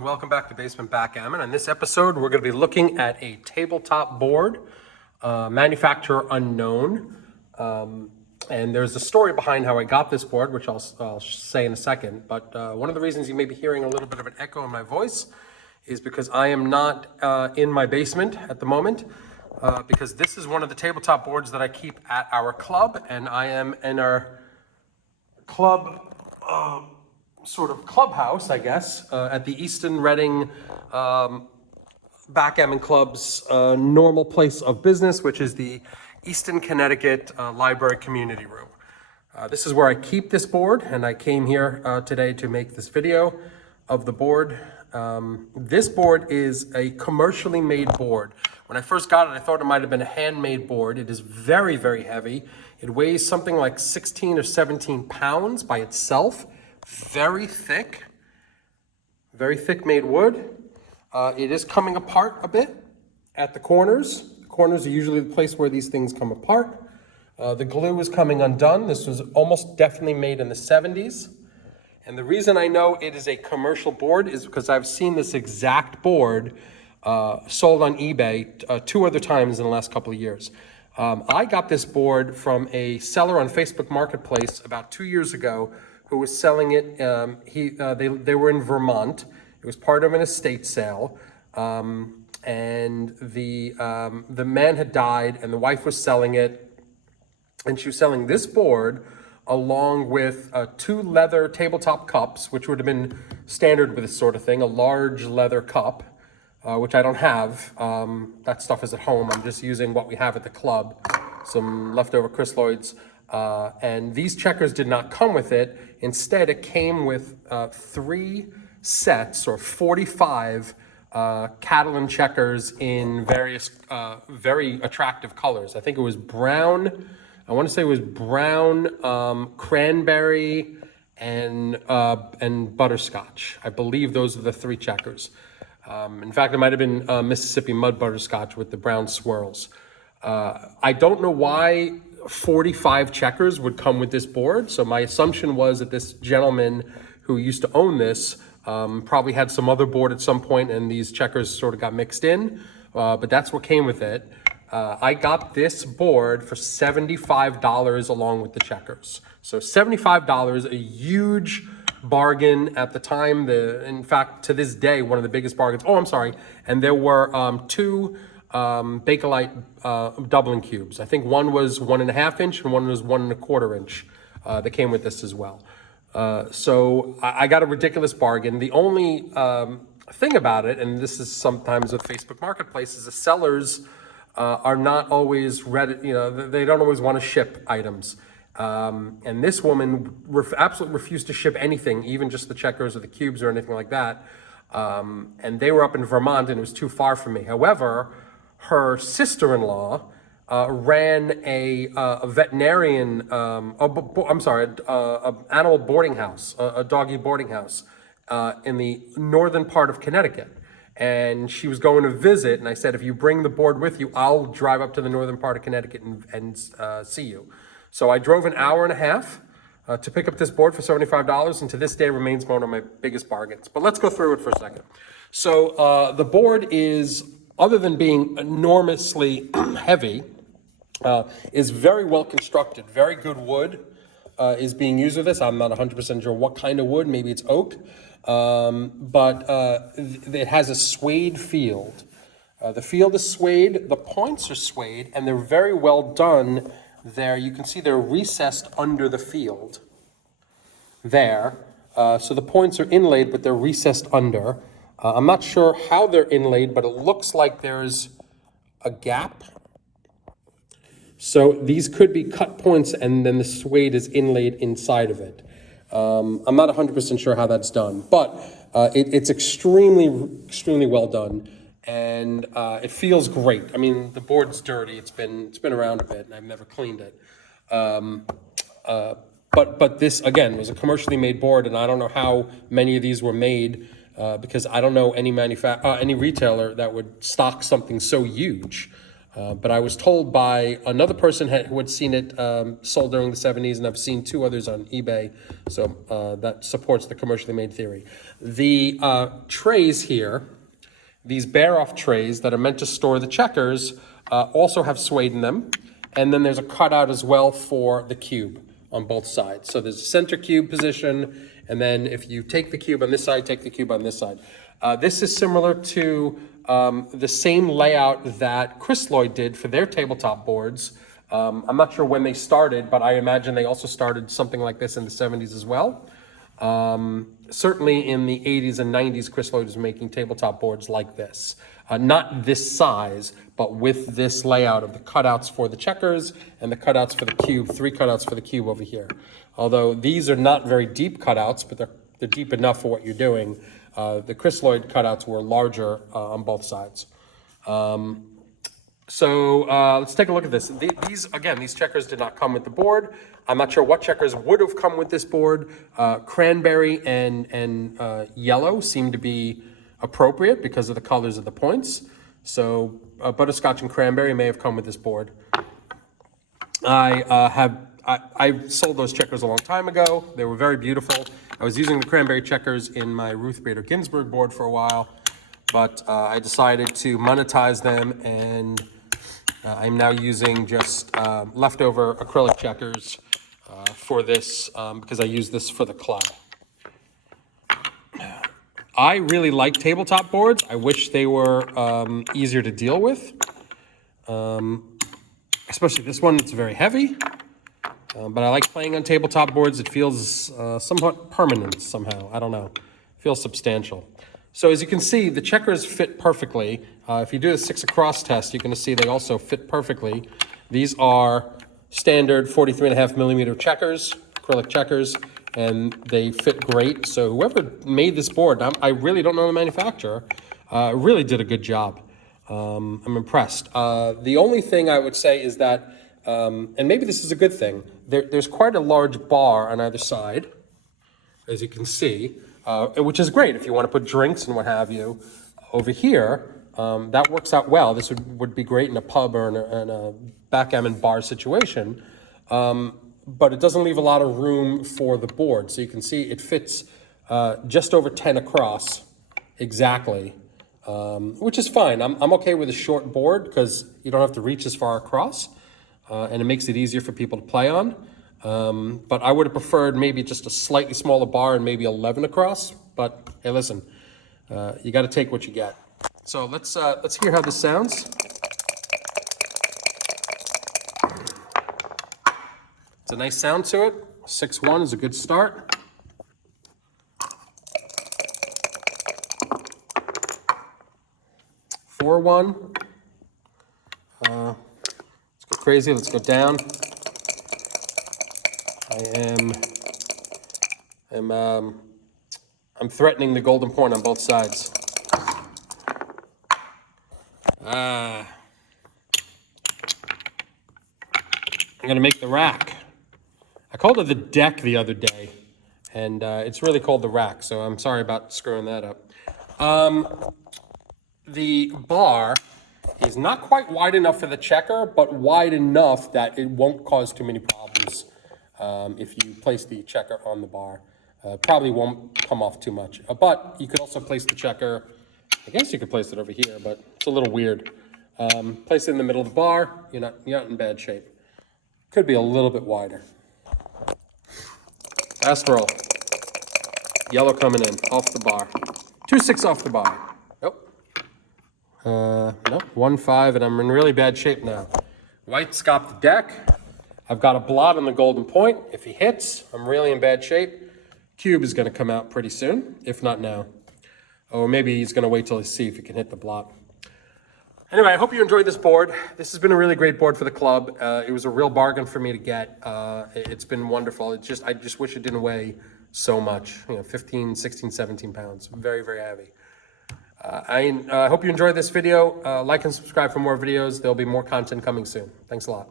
welcome back to Basement Backgammon. On this episode, we're going to be looking at a tabletop board, manufacturer unknown. And there's a story behind how I got this board, which I'll say in a second. But one of the reasons you may be hearing a little bit of an echo in my voice is because I am not in my basement at the moment, because this is one of the tabletop boards that I keep at our club, and I am in our club sort of clubhouse, I guess, at the Easton Reading Backgammon Club's normal place of business, which is the Easton, Connecticut Library Community Room. This is where I keep this board, and I came here today to make this video of the board. This board is a commercially made board. When I first got it, I thought it might have been a handmade board. It is very, very heavy. It weighs something like 16 or 17 pounds by itself. Very thick made wood. It is coming apart a bit at the corners. The corners are usually the place where these things come apart. The glue is coming undone. This was almost definitely made in the 70s. And the reason I know it is a commercial board is because I've seen this exact board sold on eBay 2 other times in the last couple of years. I got this board from a seller on Facebook Marketplace about 2 years ago who was selling it. They were in Vermont. It was part of an estate sale. And the man had died and the wife was selling it. And she was selling this board along with 2 leather tabletop cups, which would have been standard with this sort of thing, a large leather cup, which I don't have. That stuff is at home. I'm just using what we have at the club, some leftover Chris Lloyd's. And these checkers did not come with it. Instead, it came with 3 sets or 45 Catalan checkers in various very attractive colors. I think it was brown. I want to say it was brown, cranberry, and butterscotch. I believe those are the 3 checkers. In fact, it might have been Mississippi mud butterscotch with the brown swirls. I don't know why 45 checkers would come with this board. So my assumption was that this gentleman who used to own this probably had some other board at some point and these checkers sort of got mixed in, but that's what came with it. I got this board for $75 along with the checkers. So $75, a huge bargain at the time. In fact, to this day, one of the biggest bargains. Oh, I'm sorry. And there were 2 Bakelite doubling cubes. I think one was 1.5 inch and one was 1.25 inch. That came with this as well. So I got a ridiculous bargain. The only thing about it, and this is sometimes with Facebook Marketplace, is the sellers are not always ready. You know, they don't always want to ship items. And this woman absolutely refused to ship anything, even just the checkers or the cubes or anything like that. And they were up in Vermont and it was too far for me. However, her sister-in-law ran a veterinarian, animal boarding house, a doggy boarding house in the northern part of Connecticut. And she was going to visit, and I said, if you bring the board with you, I'll drive up to the northern part of Connecticut and see you. So I drove an hour and a half to pick up this board for $75, and to this day remains one of my biggest bargains. But let's go through it for a second. So the board is, other than being enormously heavy, is very well constructed. Very good wood is being used with this. I'm not 100% sure what kind of wood. Maybe it's oak. But it has a suede field. The field is suede. The points are suede, and they're very well done there. You can see they're recessed under the field there. So the points are inlaid, but they're recessed under. I'm not sure how they're inlaid, but it looks like there's a gap. So these could be cut points, and then the suede is inlaid inside of it. I'm not 100% sure how that's done, but it's extremely well done, and it feels great. I mean, the board's dirty. It's been around a bit, and I've never cleaned it. But this, again, was a commercially made board, and I don't know how many of these were made because I don't know any retailer that would stock something so huge. But I was told by another person who had seen it sold during the 70s, and I've seen 2 others on eBay, so that supports the commercially made theory. The trays here, these bear-off trays that are meant to store the checkers, also have suede in them, and then there's a cutout as well for the cube on both sides. So there's a center cube position, and then if you take the cube on this side, take the cube on this side. This is similar to the same layout that Chris Lloyd did for their tabletop boards. I'm not sure when they started, but I imagine they also started something like this in the 70s as well. Certainly in the 80s and 90s, Chris Lloyd was making tabletop boards like this. Not this size, but with this layout of the cutouts for the checkers and the cutouts for the cube, 3 cutouts for the cube over here. Although these are not very deep cutouts, but they're deep enough for what you're doing. The Chris Lloyd cutouts were larger on both sides. So let's take a look at this. These checkers did not come with the board. I'm not sure what checkers would have come with this board. Cranberry and yellow seem to be appropriate because of the colors of the points. So butterscotch and cranberry may have come with this board. I sold those checkers a long time ago. They were very beautiful. I was using the cranberry checkers in my Ruth Bader Ginsburg board for a while, but I decided to monetize them, and I'm now using just leftover acrylic checkers for this because I use this for the club. I really like tabletop boards. I wish they were easier to deal with, especially this one. It's very heavy. But I like playing on tabletop boards. It feels somewhat permanent somehow. I don't know. It feels substantial. So as you can see, the checkers fit perfectly. If you do the 6 across test, you're going to see they also fit perfectly. These are standard 43.5 millimeter checkers, acrylic checkers, and they fit great. So whoever made this board, I really don't know the manufacturer, really did a good job. I'm impressed. The only thing I would say is that, and maybe this is a good thing, there's quite a large bar on either side, as you can see, which is great if you want to put drinks and what have you. Over here, that works out well. This would be great in a pub or in a backgammon bar situation, but it doesn't leave a lot of room for the board. So you can see it fits just over 10 across exactly, which is fine. I'm okay with a short board because you don't have to reach as far across. And it makes it easier for people to play on. But I would have preferred maybe just a slightly smaller bar and maybe 11 across. But hey, listen, you got to take what you get. So let's hear how this sounds. It's a nice sound to it. 6-1 is a good start. Four-one. Crazy. Let's go down. I'm threatening the golden point on both sides. I'm gonna make the rack. I called it the deck the other day, and it's really called the rack, so I'm sorry about screwing that up. The bar is not quite wide enough for the checker, but wide enough that it won't cause too many problems if you place the checker on the bar. Probably won't come off too much. But you could also place the checker, I guess you could place it over here, but it's a little weird. Place it in the middle of the bar, you're not in bad shape. Could be a little bit wider. Fast roll. Yellow coming in, off the bar. 2-6 off the bar. Nope, 1-5, and I'm in really bad shape now. White's got the deck. I've got a blot on the golden point. If he hits, I'm really in bad shape. Cube is going to come out pretty soon, if not now. Or maybe he's going to wait till he see if he can hit the blot. Anyway, I hope you enjoyed this board. This has been a really great board for the club. It was a real bargain for me to get. It's been wonderful. I just wish it didn't weigh so much. 15, 16, 17 pounds. Very, very heavy. I hope you enjoyed this video. Like and subscribe for more videos. There'll be more content coming soon. Thanks a lot.